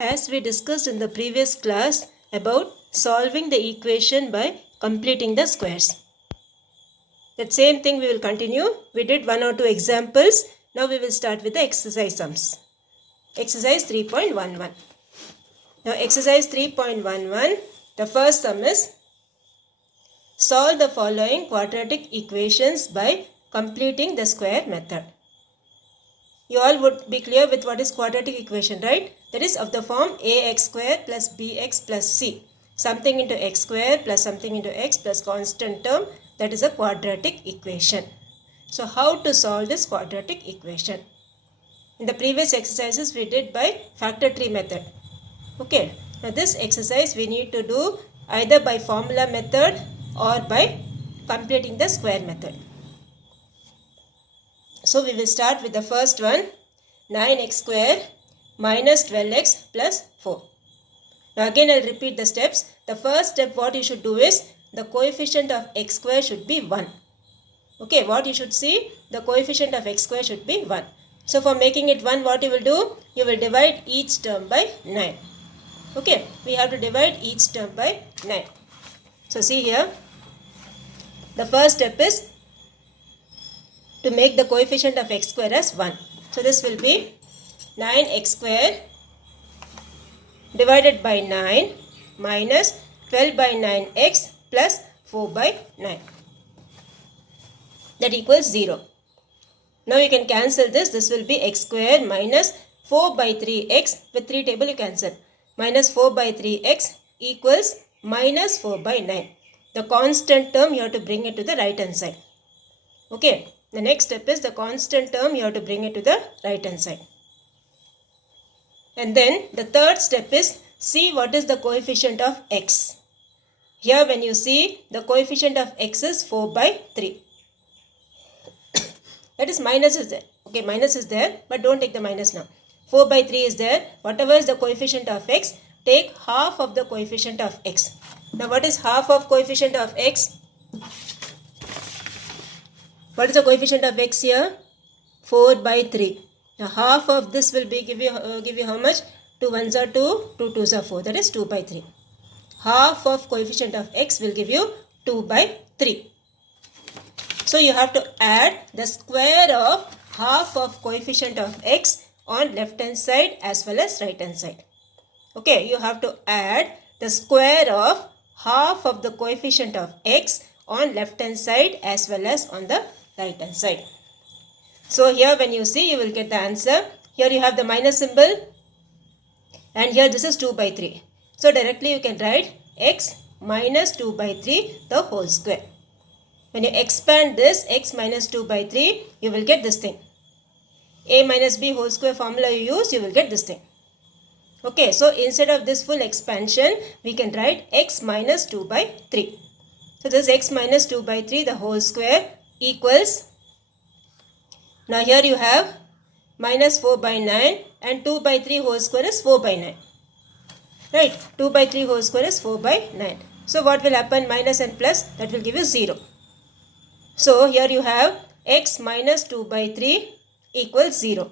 As we discussed in the previous class about solving the equation by completing the squares. That same thing we will continue. We did 1 or 2 examples. Now we will start with the exercise sums. Exercise 3.11. Now exercise 3.11, the first sum is solve the following quadratic equations by completing the square method. You all would be clear with what is quadratic equation, right? That is of the form ax square plus bx plus c. Something into x square plus something into x plus constant term. That is a quadratic equation. So how to solve this quadratic equation? In the previous exercises we did by factor tree method. Okay. Now this exercise we need to do either by formula method or by completing the square method. So we will start with the first one, 9x square minus 12x plus 4. Now again I will repeat the steps. The first step what you should do is the coefficient of x square should be 1. Okay, what you should see, the coefficient of x square should be 1. So for making it 1, what you will do? You will divide each term by 9. Okay, we have to divide each term by 9. So see here, the first step is to make the coefficient of x square as 1. So this will be 9x square divided by 9 minus 12 by 9x plus 4 by 9. That equals 0. Now you can cancel this. This will be x square minus 4 by 3x. With 3 table you cancel. Minus 4 by 3x equals minus 4 by 9. The constant term you have to bring it to the right hand side. Okay. The next step is the constant term you have to bring it to the right hand side. And then the third step is see what is the coefficient of x. Here when you see the coefficient of x is 4 by 3. That is minus is there. Okay, minus is there, but don't take the minus now. 4 by 3 is there. Whatever is the coefficient of x, take half of the coefficient of x. Now what is half of coefficient of x? What is the coefficient of x here? 4 by 3. Now half of this will be give you how much? 2 ones are 2, 2 twos are 4. That is 2 by 3. Half of coefficient of x will give you 2 by 3. So you have to add the square of half of coefficient of x on left hand side as well as right hand side. Okay, you have to add the square of half of the coefficient of x on left hand side as well as on the right hand side. So here when you see, you will get the answer. Here you have the minus symbol and here this is 2 by 3. So directly you can write x minus 2 by 3 the whole square. When you expand this x minus 2 by 3, you will get this thing. A minus b whole square formula you use, you will get this thing. Okay, so instead of this full expansion, we can write x minus 2 by 3. So this x minus 2 by 3 the whole square equals, now here you have minus 4 by 9 and 2 by 3 whole square is 4 by 9. Right, 2 by 3 whole square is 4 by 9. So what will happen? Minus and plus, that will give you 0. So here you have x minus 2 by 3 equals 0.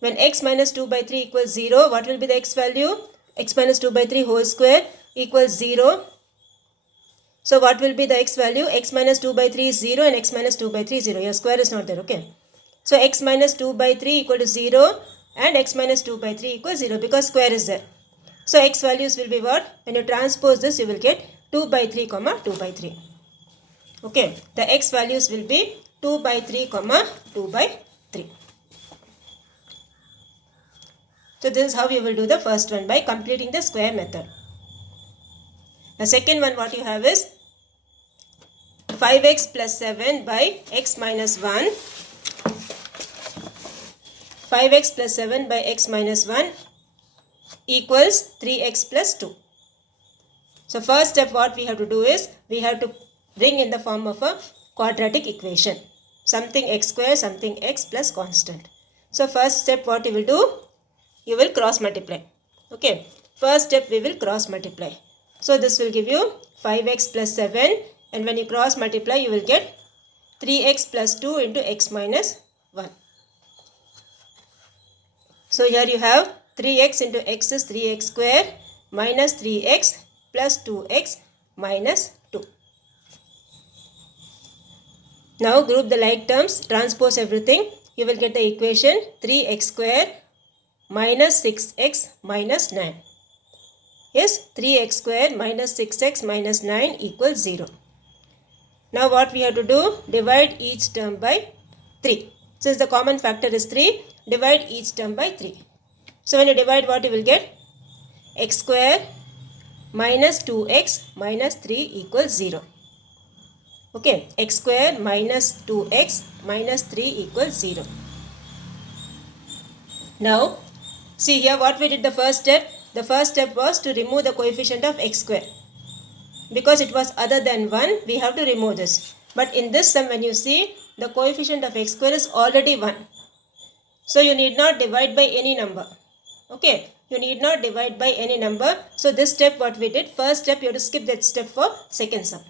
When x minus 2 by 3 equals 0, what will be the x value? X minus 2 by 3 whole square equals 0. So what will be the x value? X minus 2 by 3 is 0 and x minus 2 by 3 is 0. Your square is not there, okay? So x minus 2 by 3 equal to 0 and x minus 2 by 3 equals 0 because square is there. So x values will be what? When you transpose this, you will get 2 by 3 comma 2 by 3. Okay, the x values will be 2 by 3 comma 2 by 3. So this is how you will do the first one by completing the square method. The second one what you have is 5x plus 7 by x minus 1. 5x plus 7 by x minus 1 equals 3x plus 2. So first step what we have to do is we have to bring in the form of a quadratic equation. Something x square, something x plus constant. So first step what you will do? You will cross multiply. Okay. First step we will cross multiply. So this will give you 5x plus 7 and when you cross multiply you will get 3x plus 2 into x minus 1. So here you have 3x into x is 3x square minus 3x plus 2x minus 2. Now group the like terms, transpose everything. You will get the equation 3x square minus 6x minus 9. Yes, 3x square minus 6x minus 9 equals 0. Now what we have to do? Divide each term by 3. Since the common factor is 3, divide each term by 3. So when you divide, what you will get? X square minus 2x minus 3 equals 0. Okay, x square minus 2x minus 3 equals 0. Now, see here what we did the first step. The first step was to remove the coefficient of x square. Because it was other than 1, we have to remove this. But in this sum, when you see, the coefficient of x square is already 1. So you need not divide by any number. Okay, you need not divide by any number. So this step what we did, first step you have to skip that step for second sum.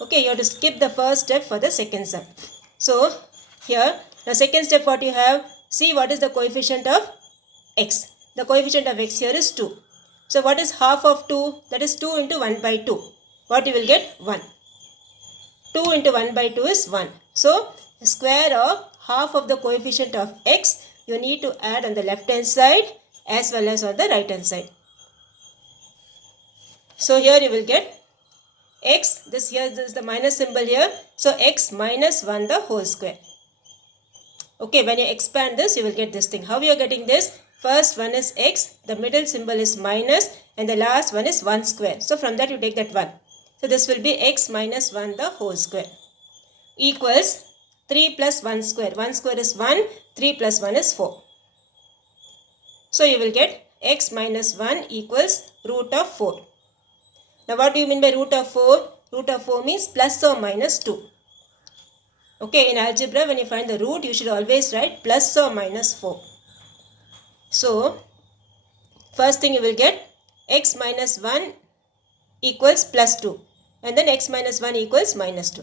Okay, you have to skip the first step for the second sum. So here, the second step what you have, see what is the coefficient of x. The coefficient of x here is 2. So what is half of 2? That is 2 into 1 by 2. What you will get? 1. 2 into 1 by 2 is 1. So the square of half of the coefficient of x you need to add on the left hand side as well as on the right hand side. So here you will get x, this is the minus symbol here. So x minus 1 the whole square. Okay, when you expand this, you will get this thing. How you are getting this? First one is x, the middle symbol is minus, and the last one is 1 square. So from that you take that 1. So this will be x minus 1 the whole square equals 3 plus 1 square. 1 square is 1, 3 plus 1 is 4. So you will get x minus 1 equals root of 4. Now what do you mean by root of 4? Root of 4 means plus or minus 2. Okay, in algebra when you find the root, you should always write plus or minus 4. So, first thing you will get x minus 1 equals plus 2. And then x minus 1 equals minus 2.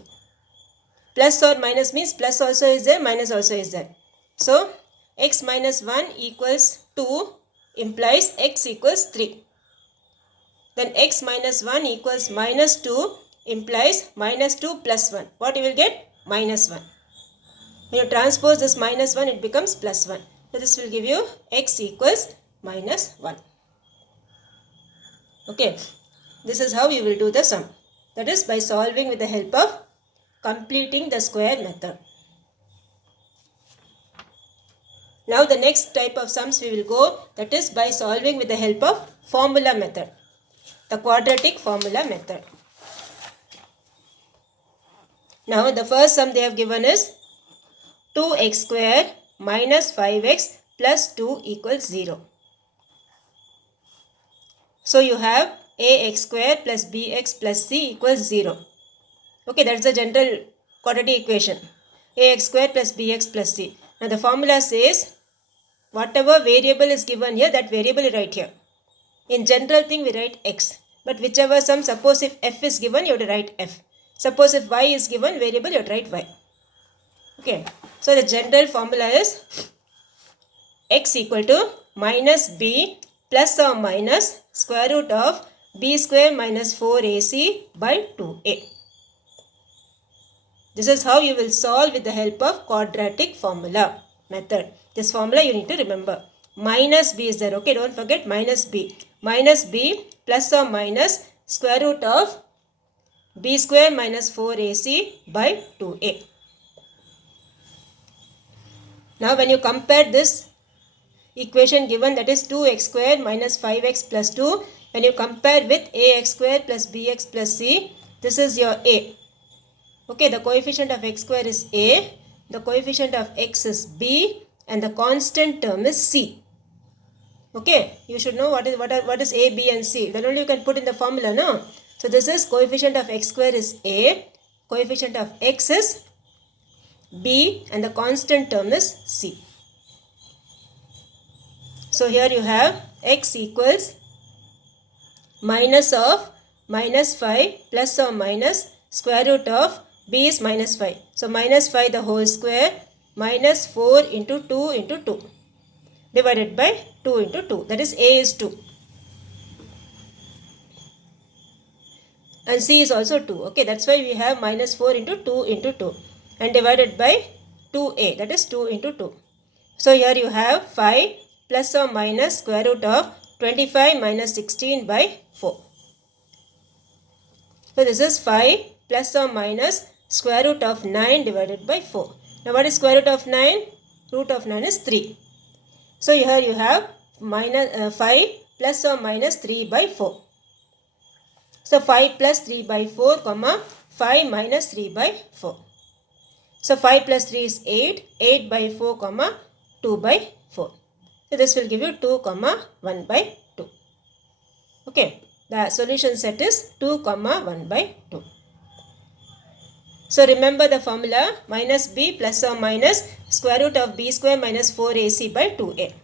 Plus or minus means plus also is there, minus also is there. So, x minus 1 equals 2 implies x equals 3. Then x minus 1 equals minus 2 implies minus 2 plus 1. What you will get? Minus 1. When you transpose this minus 1, it becomes plus 1. So this will give you x equals minus 1. Okay, this is how you will do the sum. That is by solving with the help of completing the square method. Now the next type of sums we will go, that is by solving with the help of formula method. The quadratic formula method. Now the first sum they have given is 2x square minus 5x plus 2 equals 0. So you have ax square plus bx plus c equals 0. Okay, that's the general quadratic equation. Ax square plus bx plus c. Now the formula says whatever variable is given here, that variable you write here. In general thing we write x. But whichever sum, suppose if f is given, you have to write f. Suppose if y is given, variable you have to write y. Okay. So the general formula is x equal to minus b plus or minus square root of b square minus 4ac by 2a. This is how you will solve with the help of quadratic formula method. This formula you need to remember. Minus b is there. Okay, don't forget minus b. Minus b plus or minus square root of b square minus 4ac by 2a. Now when you compare this equation given, that is 2x square minus 5x plus 2, when you compare with ax square plus bx plus c, this is your a. Okay, the coefficient of x square is a, the coefficient of x is b, and the constant term is c. Okay, you should know what is a, b and c. Then only you can put in the formula, no? So this is coefficient of x square is a, coefficient of x is b, and the constant term is c. So here you have x equals minus of minus 5 plus or minus square root of b is minus 5. So minus 5 the whole square minus 4 into 2 divided by 2 into 2. That is A is 2. And C is also 2. Okay, that's why we have minus 4 into 2 into 2. And divided by 2A. That is 2 into 2. So here you have 5 plus or minus square root of 25 minus 16 by 4. So this is 5 plus or minus square root of 9 divided by 4. Now what is square root of 9? Root of 9 is 3. So here you have minus 5 plus or minus 3 by 4. So 5 plus 3 by 4, comma 5 minus 3 by 4. So 5 plus 3 is 8, 8 by 4, comma 2 by 4. So this will give you 2, comma 1 by 2. Okay, the solution set is 2, comma 1 by 2. So remember the formula minus b plus or minus square root of b square minus 4ac by 2a.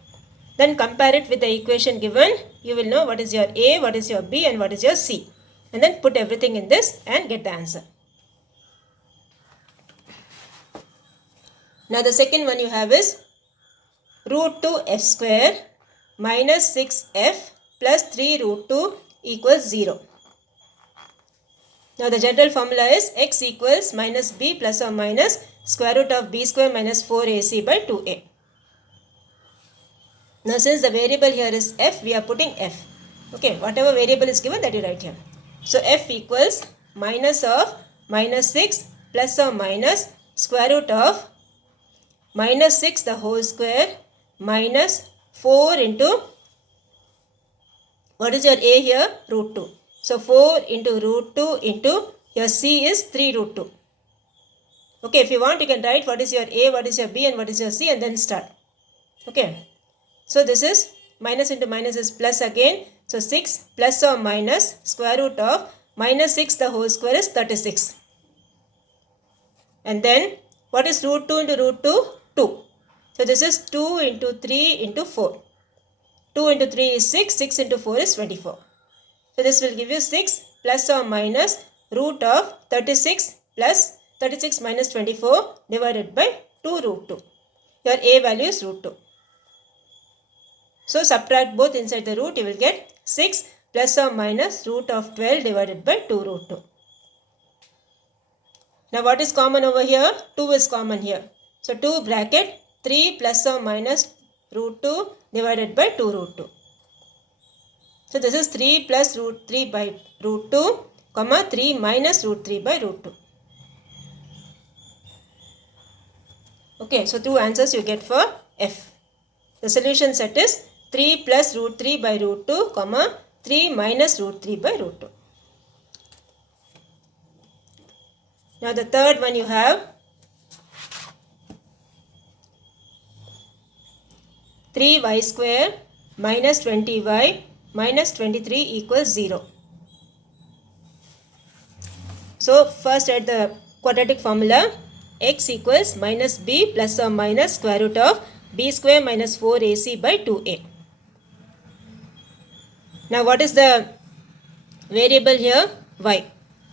Then compare it with the equation given. You will know what is your a, what is your b and what is your c. And then put everything in this and get the answer. Now the second one you have is root 2 f square minus 6f plus 3 root 2 equals 0. Now the general formula is x equals minus b plus or minus square root of b square minus 4ac by 2a. Now since the variable here is f, we are putting f. Okay, whatever variable is given, that you write here. So f equals minus of minus 6 plus or minus square root of minus 6 the whole square minus 4 into, what is your a here? Root 2. So 4 into root 2 into your c is 3 root 2. Okay, if you want you can write what is your a, what is your b and what is your c and then start. Okay, so this is minus into minus is plus again. So 6 plus or minus square root of minus 6 the whole square is 36. And then what is root 2 into root 2? 2. So this is 2 into 3 into 4. 2 into 3 is 6, 6 into 4 is 24. So this will give you 6 plus or minus root of 36 plus 36 minus 24 divided by 2 root 2. Your a value is root 2. So subtract both inside the root, you will get 6 plus or minus root of 12 divided by 2 root 2. Now what is common over here? 2 is common here. So 2 bracket 3 plus or minus root 2 divided by 2 root 2. So this is 3 plus root 3 by root 2, comma 3 minus root 3 by root 2. Okay, so 2 answers you get for f. The solution set is 3 plus root 3 by root 2, comma 3 minus root 3 by root 2. Now the third one you have 3y square minus 20y minus 23 equals 0. So first write the quadratic formula. X equals minus b plus or minus square root of b square minus 4ac by 2a. Now what is the variable here? Y.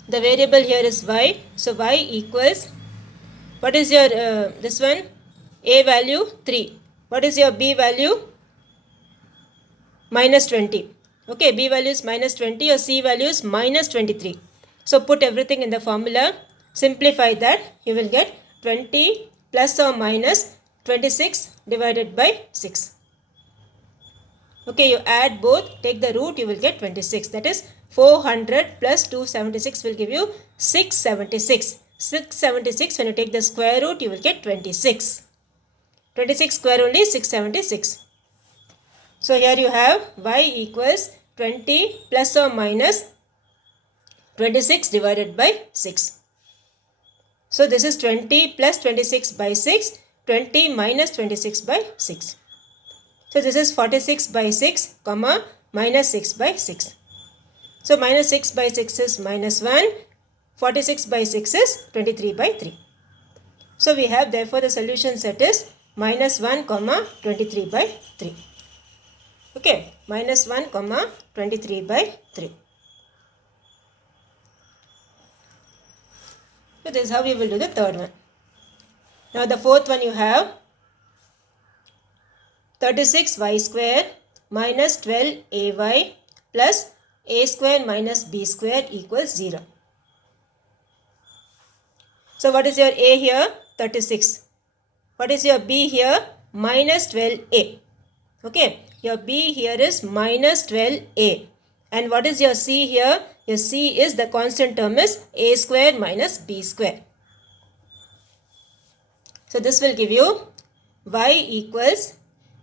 The variable here is y. So y equals, what is your this one? A value 3. What is your b value? Minus 20. Okay, b value is minus 20 or c value is minus 23. So put everything in the formula. Simplify that. You will get 20 plus or minus 26 divided by 6. Okay, you add both, take the root, you will get 26. That is 400 plus 276 will give you 676. 676, when you take the square root, you will get 26. 26 square only 676. So here you have y equals 20 plus or minus 26 divided by 6. So this is 20 plus 26 by 6, 20 minus 26 by 6. So this is 46 by 6, comma, minus 6 by 6. So minus 6 by 6 is minus 1, 46 by 6 is 23 by 3. So we have therefore the solution set is minus 1, comma, 23 by 3. Okay, minus 1, comma, 23 by 3. So this is how we will do the third one. Now the fourth one you have 36y square minus 12ay plus a square minus b square equals 0. So what is your a here? 36. What is your b here? Minus 12a. Okay, your b here is minus 12a. And what is your c here? Your c is the constant term is a square minus b square. So this will give you y equals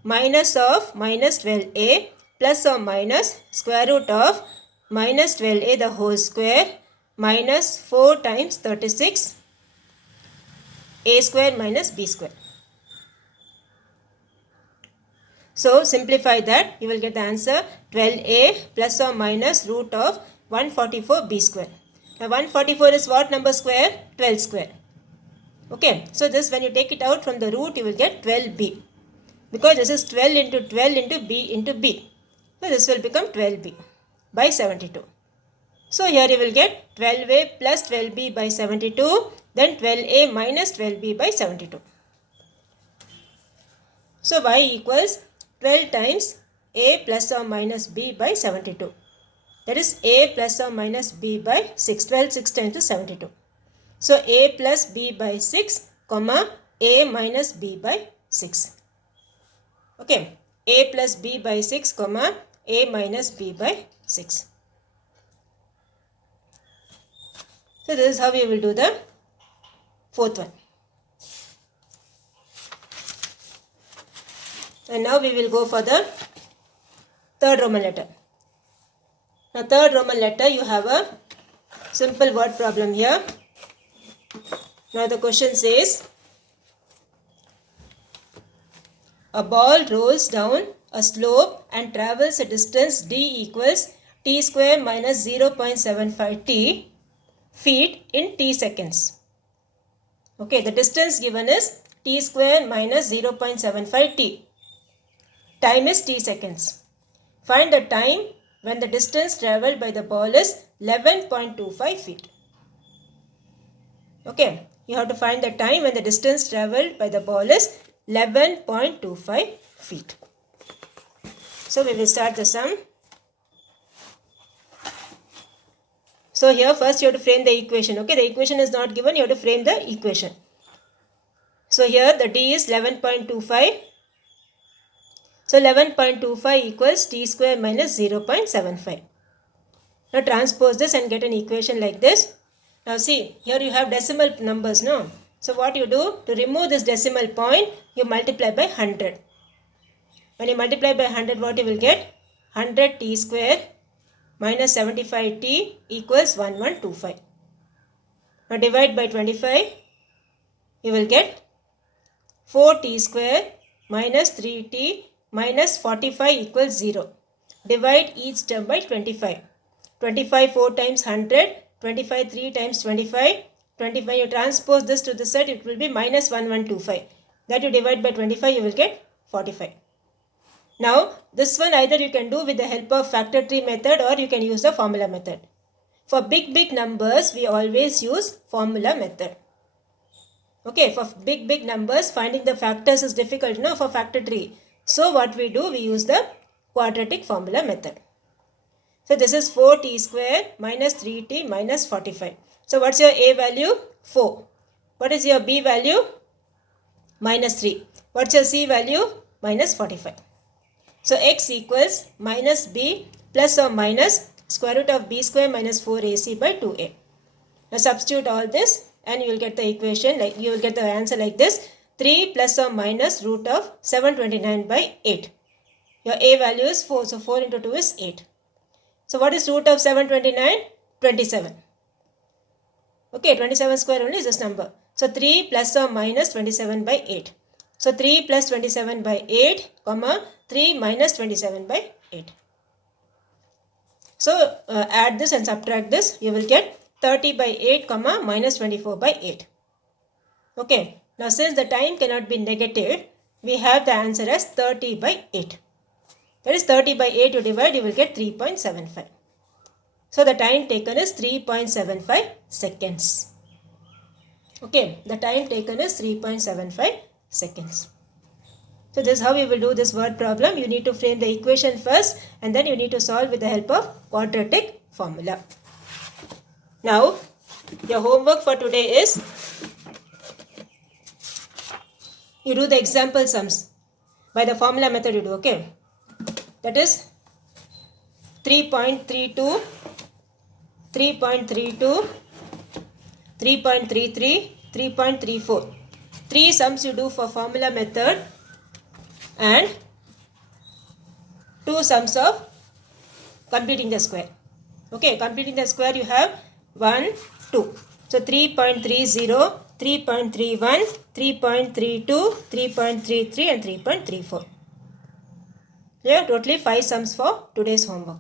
minus of minus 12a plus or minus square root of minus 12a the whole square minus 4 times 36 a square minus b square. So simplify that, you will get the answer 12a plus or minus root of 144b square. Now 144 is what number square? 12 square. Okay, so this when you take it out from the root you will get 12b. Because this is 12 into 12 into b into b. So this will become 12b by 72. So here you will get 12a plus 12b by 72, then 12a minus 12b by 72. So y equals 12 times a plus or minus b by 72. That is a plus or minus b by 6. 12 6 times is 72. So a plus b by 6, comma a minus b by 6. Okay, a plus b by 6, comma a minus b by 6. So this is how we will do the fourth one. And now we will go for the third Roman letter. Now third Roman letter, you have a simple word problem here. Now the question says, a ball rolls down a slope and travels a distance d equals t square minus 0.75 t feet in t seconds. Okay, the distance given is t square minus 0.75 t. Time is t seconds. Find the time when the distance travelled by the ball is 11.25 feet. Okay, you have to find the time when the distance travelled by the ball is 11.25 feet. So we will start the sum. So here first you have to frame the equation. Okay, the equation is not given, you have to frame the equation. So here the d is 11.25. So 11.25 equals t square minus 0.75. Now transpose this and get an equation like this. Now see, here you have decimal numbers, no? So what you do, to remove this decimal point, you multiply by 100. When you multiply by 100, what you will get? 100 t square minus 75t equals 1125. Now divide by 25, you will get 4t square minus 3t minus 45 equals 0. Divide each term by 25. 25 4 times 100, 25 3 times 25. 25 you transpose this to the side, it will be minus 1125. That you divide by 25, you will get 45. Now this one either you can do with the help of factor tree method or you can use the formula method. For big numbers, we always use formula method. Okay, for big numbers, finding the factors is difficult, no, for factor tree. So what we do, we use the quadratic formula method. So this is 4t square minus 3t minus 45. So what's your a value? 4. What is your b value? Minus 3. What's your c value? Minus 45. So x equals minus b plus or minus square root of b square minus 4ac by 2a. Now substitute all this and you will get the equation, like you will get the answer like this. 3 plus or minus root of 729 by 8. Your a value is 4. So 4 into 2 is 8. So what is root of 729? 27. Okay, 27 square only is this number. So 3 plus or minus 27 by 8. So 3 plus 27 by 8, comma 3 minus 27 by 8. So add this and subtract this. You will get 30 by 8, comma minus 24 by 8. Okay. Now since the time cannot be negative, we have the answer as 30 by 8. That is 30 by 8 you divide, you will get 3.75. So the time taken is 3.75 seconds. Okay, the time taken is 3.75 seconds. So this is how we will do this word problem. You need to frame the equation first and then you need to solve with the help of quadratic formula. Now, your homework for today is you do the example sums by the formula method you do, okay? That is 3.32, 3.32, 3.33, 3.34. 3 sums you do for formula method and 2 sums of completing the square. Okay, completing the square you have 1, 2. So 3.30, 3.31, 3.32, 3.33 and 3.34. Yeah, totally 5 sums for today's homework.